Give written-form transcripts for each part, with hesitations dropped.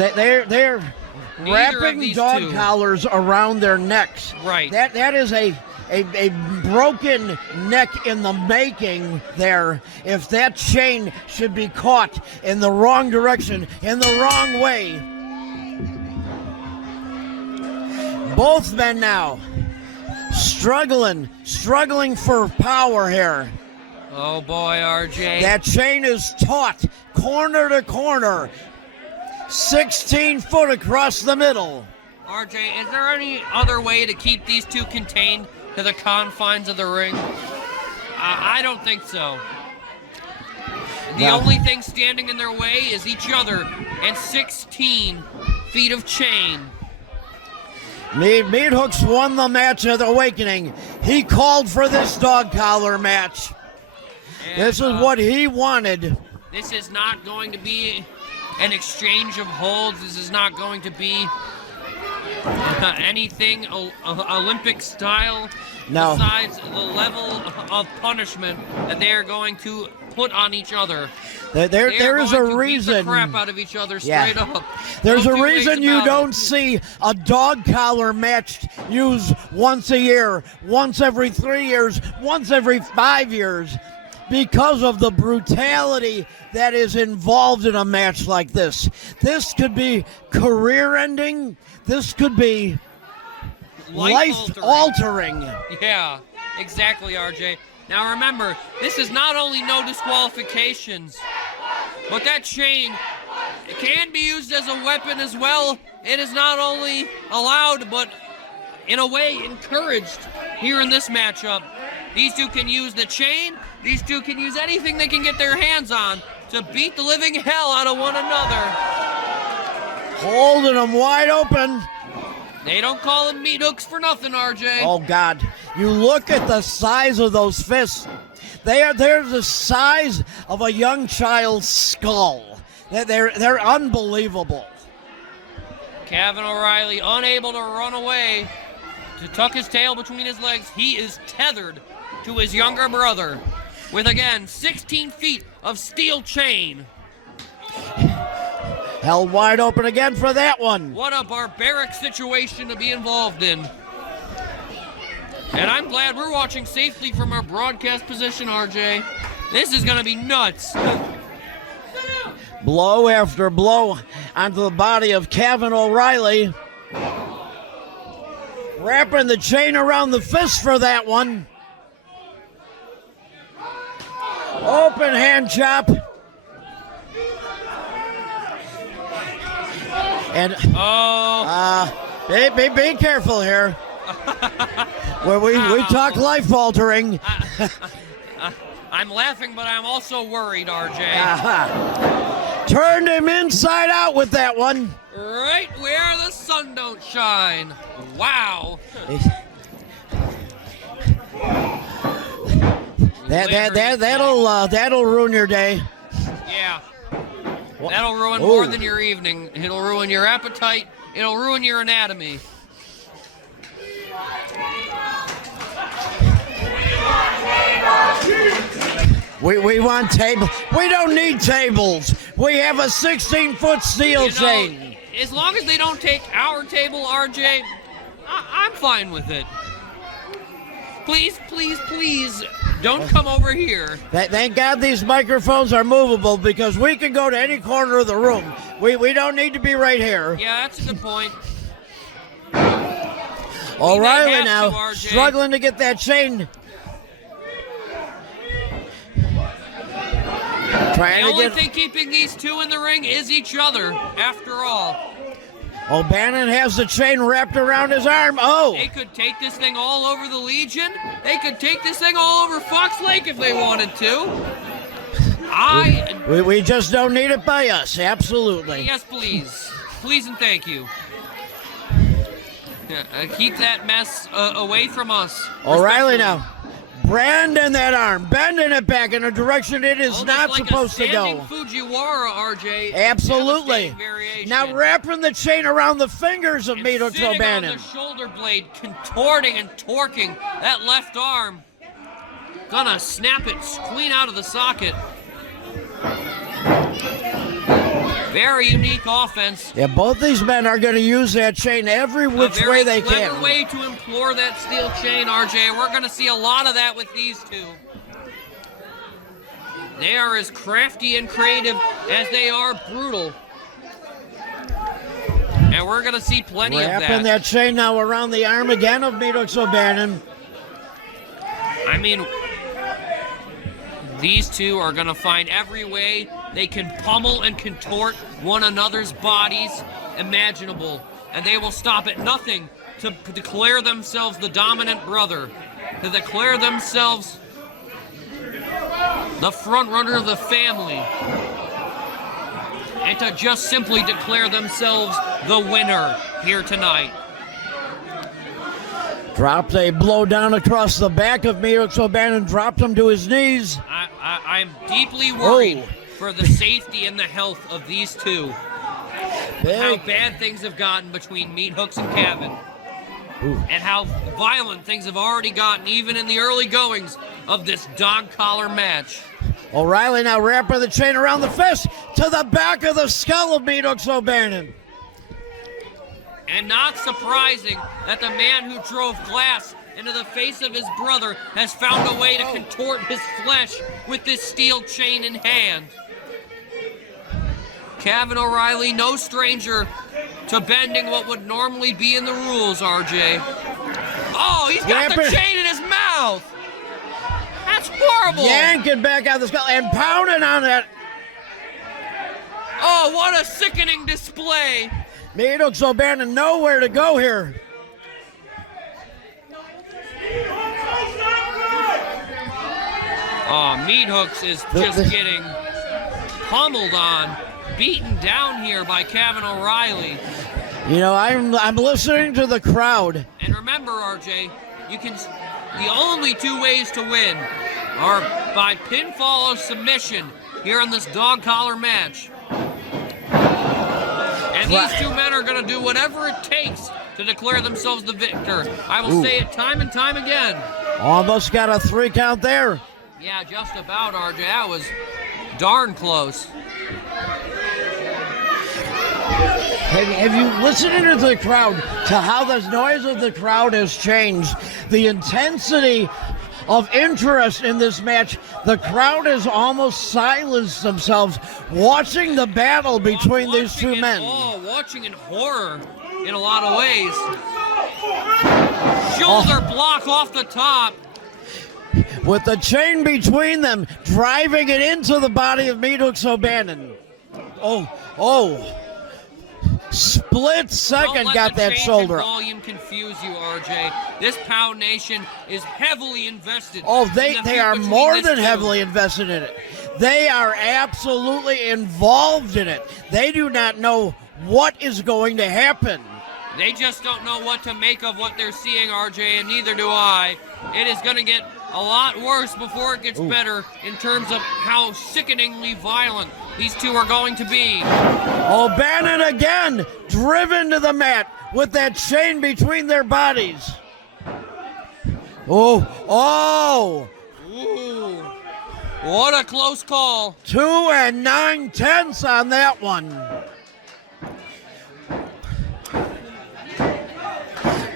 They're wrapping dog collars around their necks. Right. That is a broken neck in the making there. If that chain should be caught in the wrong direction, in the wrong way. Both men now struggling for power here. Oh boy, RJ. That chain is taut, corner to corner, 16 foot across the middle. RJ, is there any other way to keep these two contained to the confines of the ring? I don't think so. The only thing standing in their way is each other and 16 feet of chain. Meathooks won the match of the Awakening. He called for this dog collar match. And, this is what he wanted. This is not going to be an exchange of holds. This is not going to be anything Olympic style. No. Besides the level of punishment that they are going to put on each other. There is a reason. Beat the crap out of each other straight up. There's a reason you don't see a dog collar match used once a year, once every 3 years, once every 5 years, because of the brutality that is involved in a match like this. This could be career-ending. This could be life-altering. Yeah, exactly, RJ. Now remember, this is not only no disqualifications, but that chain can be used as a weapon as well. It is not only allowed, but in a way encouraged here in this matchup. These two can use the chain. These two can use anything they can get their hands on to beat the living hell out of one another. Holding them wide open. They don't call them meathooks for nothing, RJ. Oh, God. You look at the size of those fists. They're the size of a young child's skull. They're unbelievable. Kavan O'Reilly unable to run away, to tuck his tail between his legs. He is tethered to his younger brother with, again, 16 feet of steel chain. Held wide open again for that one. What a barbaric situation to be involved in. And I'm glad we're watching safely from our broadcast position, RJ. This is going to be nuts. Blow after blow onto the body of Kavan O'Reilly. Wrapping the chain around the fist for that one. Open hand chop. And be careful here. Where we talk life altering. I'm laughing, but I'm also worried, RJ. Turned him inside out with that one. Right where the sun don't shine. Wow. That'll ruin your day. Yeah. That'll ruin more than your evening. It'll ruin your appetite. It'll ruin your anatomy. We want tables. We don't need tables. We have a 16-foot steel chain. As long as they don't take our table, RJ, I'm fine with it. Please, please, please, don't come over here. Thank God these microphones are movable because we can go to any corner of the room. We don't need to be right here. Yeah, that's a good point. O'Reilly now struggling to get that chain. The only thing keeping these two in the ring is each other, after all. O'Bannon has the chain wrapped around his arm. Oh! They could take this thing all over the Legion. They could take this thing all over Fox Lake if they wanted to. We just don't need it by us. Absolutely. Yes, please. Please and thank you. Keep that mess away from us. O'Reilly now. Branding that arm, bending it back in a direction it is not supposed to go. Fujiwara, RJ. Absolutely. Now wrapping the chain around the fingers of Meathooks O'Bannon. On the shoulder blade, contorting and torquing that left arm. Gonna snap it clean out of the socket. Very unique offense. Yeah, both these men are going to use that chain every which way they A very clever can. way to implore that steel chain, RJ. We're going to see a lot of that with these two. They are as crafty and creative as they are brutal. And we're going to see plenty of that. Wrapping that chain now around the arm again of Meathooks O'Bannon. I mean, these two are going to find every way they can pummel and contort one another's bodies imaginable. And they will stop at nothing to declare themselves the dominant brother, to declare themselves the front runner of the family, and to just simply declare themselves the winner here tonight. Dropped a blow down across the back of Meathooks O'Bannon, dropped him to his knees. I'm deeply worried for the safety and the health of these two. How bad things have gotten between Meathooks and Kavan. And how violent things have already gotten even in the early goings of this dog collar match. O'Reilly now wrapping the chain around the fist to the back of the skull of Meathooks O'Bannon. And not surprising that the man who drove glass into the face of his brother has found a way to contort his flesh with this steel chain in hand. Kavan O'Reilly, no stranger to bending what would normally be in the rules, RJ. Oh, he's got the chain in his mouth! That's horrible! Yanking back out the skull and pounding on it. Oh, what a sickening display! Meathooks O'Bannon nowhere to go here. Oh, Meathooks is just getting pummeled on, beaten down here by Kavan O'Reilly. You know, I'm listening to the crowd. And remember, RJ, the only two ways to win are by pinfall or submission here in this dog collar match. And these two men are going to do whatever it takes to declare themselves the victor. I will say it time and time again. Almost got a 3 count there. Yeah, just about, RJ. That was darn close. Have you listened to the crowd, to how the noise of the crowd has changed? The intensity of interest in this match, the crowd has almost silenced themselves watching the battle between these two men. Oh, watching in horror in a lot of ways. Shoulder block off the top. With the chain between them, driving it into the body of Meathooks O'Bannon. Oh. Split second got that shoulder. Don't let the change in volume confuse you, RJ. This Pound Nation is heavily invested. They are more than heavily invested in it. They are absolutely involved in it. They do not know what is going to happen. They just don't know what to make of what they're seeing, RJ, and neither do I. It is going to get a lot worse before it gets better in terms of how sickeningly violent these two are going to be. O'Bannon again driven to the mat with that chain between their bodies. Ooh, what a close call. 2 9/10 on that one.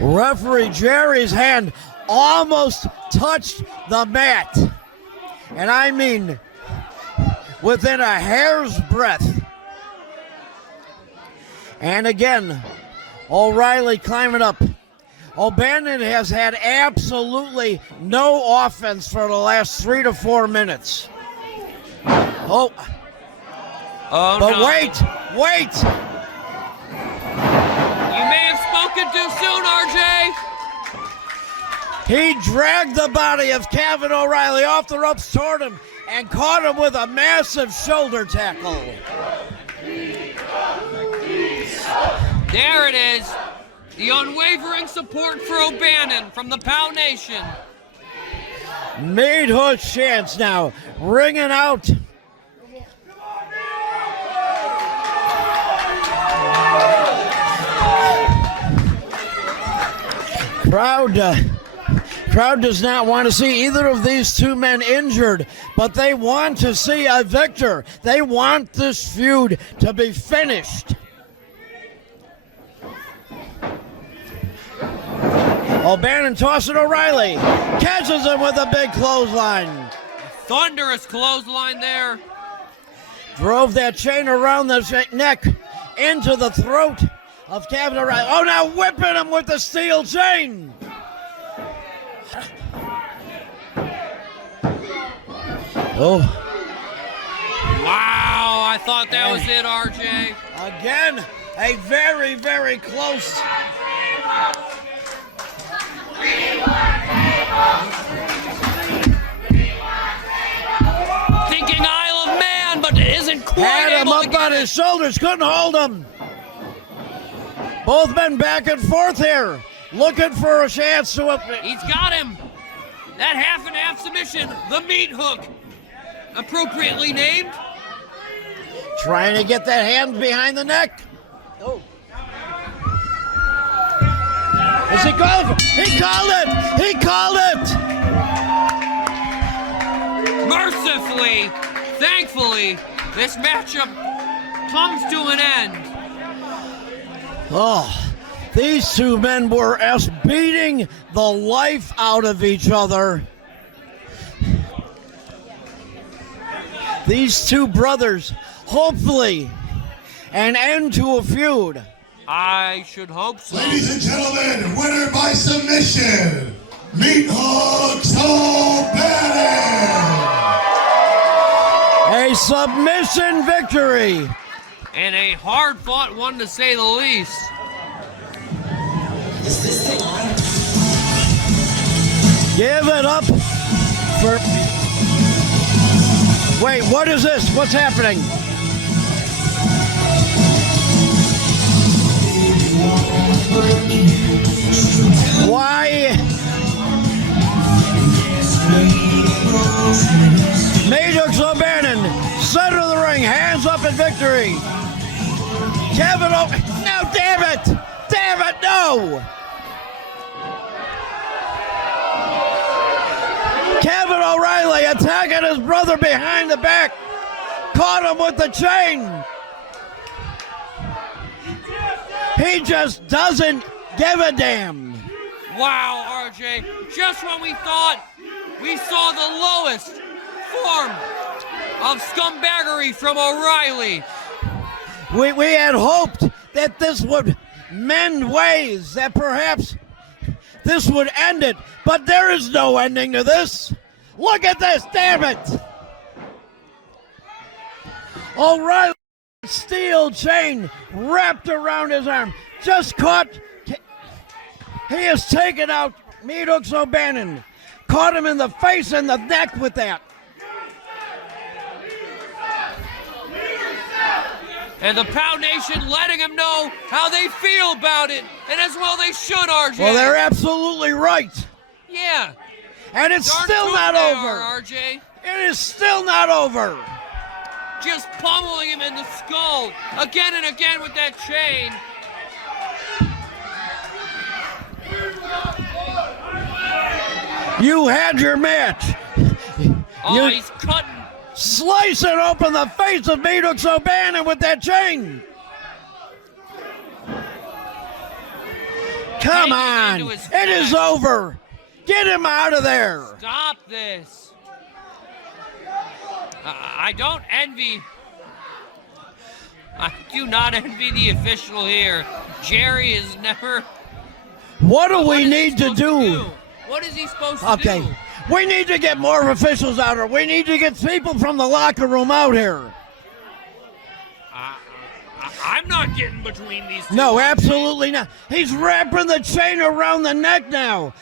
Referee Jerry's hand almost touched the mat. And I mean, within a hair's breadth. And again, O'Reilly climbing up. O'Bannon has had absolutely no offense for the last 3 to 4 minutes. But no. wait! You may have spoken too soon, RJ. He dragged the body of Kavan O'Reilly off the ropes toward him and caught him with a massive shoulder tackle. There it is. The unwavering support for O'Bannon from the Pound Nation. Meathooks chants now ringing out. Crowd does not want to see either of these two men injured, but they want to see a victor. They want this feud to be finished. O'Bannon tossing O'Reilly. Catches him with a big clothesline. Thunderous clothesline there. Drove that chain around the neck into the throat of Kavan O'Reilly. Oh, now whipping him with the steel chain. Oh. Wow, I thought that was it, RJ. Again, a very, very close. Thinking Isle of Man, but isn't quite Had him able up to get on it. his shoulders, couldn't hold him. Both men back and forth here, looking for a chance to. He's got him. That half and half submission, the meat hook, appropriately named. Trying to get that hand behind the neck. Oh. Is he going? He called it! He called it! Mercifully, thankfully, this matchup comes to an end. Oh, these two men were beating the life out of each other. These two brothers, hopefully, an end to a feud. I should hope so. Ladies and gentlemen, winner by submission, Meathooks O'Bannon! A submission victory. And a hard-fought one, to say the least. Give it up for... Wait, what is this? What's happening? Why? Meathooks O'Bannon, center of the ring, hands up in victory. Kavan O'Bannon, no, damn it! Damn it, no! Kavan O'Reilly attacking his brother behind the back. Caught him with the chain. He just doesn't give a damn. Wow, RJ, just when we thought we saw the lowest form of scumbaggery from O'Reilly. We had hoped that this would mend ways, that perhaps this would end it, but there is no ending to this. Look at this, damn it! O'Reilly, steel chain wrapped around his arm, just caught. He has taken out Meathooks O'Bannon, caught him in the face and the neck with that. And the Pound Nation letting him know how they feel about it, and as well they should, RJ. Well, they're absolutely right. Yeah. And it's Darn still good not they over. are, RJ. It is still not over. Just pummeling him in the skull again and again with that chain. You had your match. Oh, You he's cutting. slicing open the face of Meathooks O'Bannon with that chain. Come Taking it on. into his It is flesh. over. Get him out of there. Stop this. I don't envy. I do not envy the official here. Jerry is never. What do What we is he need to supposed do? What is he supposed to Okay. do? We need to get more officials out here. We need to get people from the locker room out here. I'm not getting between these two. No, absolutely not. He's wrapping the chain around the neck now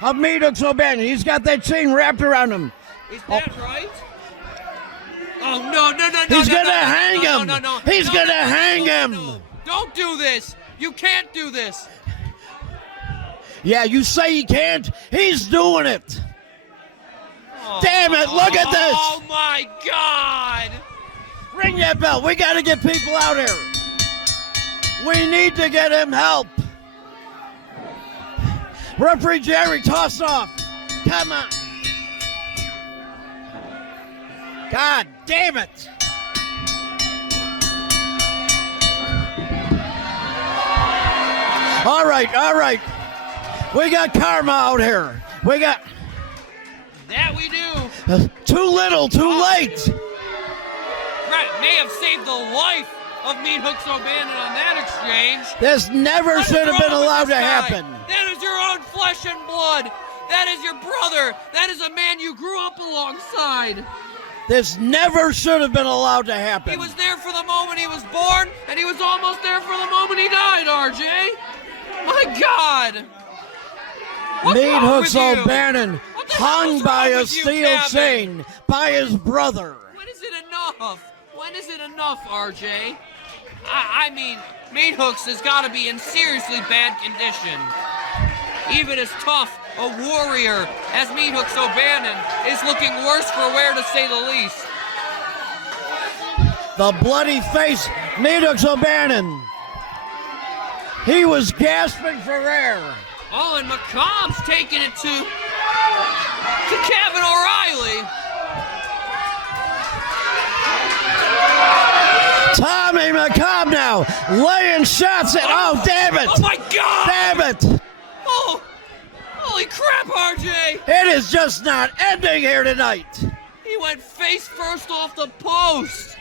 of Meathooks O'Bannon. He's got that chain wrapped around him. Is that right? Oh, no. He's no, gonna no, hang no, him. No, no, He's no, gonna no, hang no, him. no. Don't do this. You can't do this. Yeah, you say he can't. He's doing it. Damn it, look at this. Oh, my God. Ring that bell. We got to get people out here. We need to get him help. Referee Jerry, toss off. Come on. God damn it. All right. We got karma out here. We got... That we do. Too little, too late. Brett may have saved the life of Meathooks O'Bannon on that exchange. This never should have been allowed to happen. That is your own flesh and blood. That is your brother. That is a man you grew up alongside. This never should have been allowed to happen. He was there for the moment he was born, and he was almost there for the moment he died, RJ. My God. Meathooks O'Bannon hung by a steel Kavan? chain by his brother. When is it enough? When is it enough, RJ? I mean, Meathooks has got to be in seriously bad condition. Even as tough a warrior as Meathooks O'Bannon is looking worse for wear, to say the least. The bloody face, Meathooks O'Bannon. He was gasping for air. Oh, and McComb's taking it to Kavan O'Reilly. Tommy McComb now laying shots at. Oh, damn it! Oh my God! Damn it! Oh, holy crap, RJ! It is just not ending here tonight. He went face first off the post.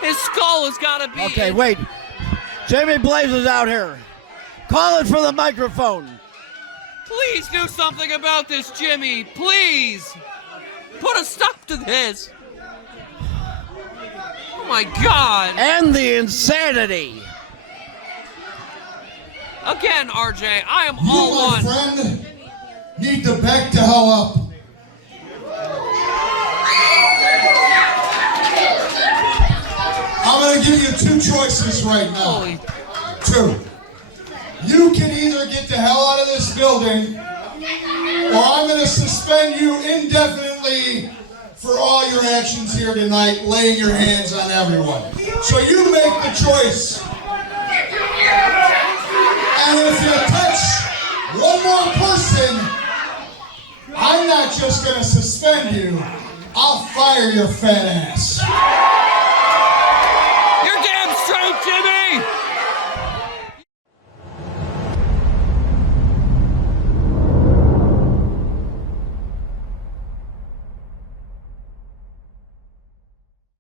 His skull has got to be. Okay, wait. Jamie Blaze is out here. Call it for the microphone. Please do something about this, Jimmy. Please. Put a stop to this. Oh my God. And the insanity. Again, RJ, I am You, all my one. friend, need to back the hell up. I'm going to give you two choices right now. Holy. Two. You can either get the hell out of this building, or I'm going to suspend you indefinitely for all your actions here tonight, laying your hands on everyone. So you make the choice. And if you touch one more person, I'm not just going to suspend you, I'll fire your fat ass.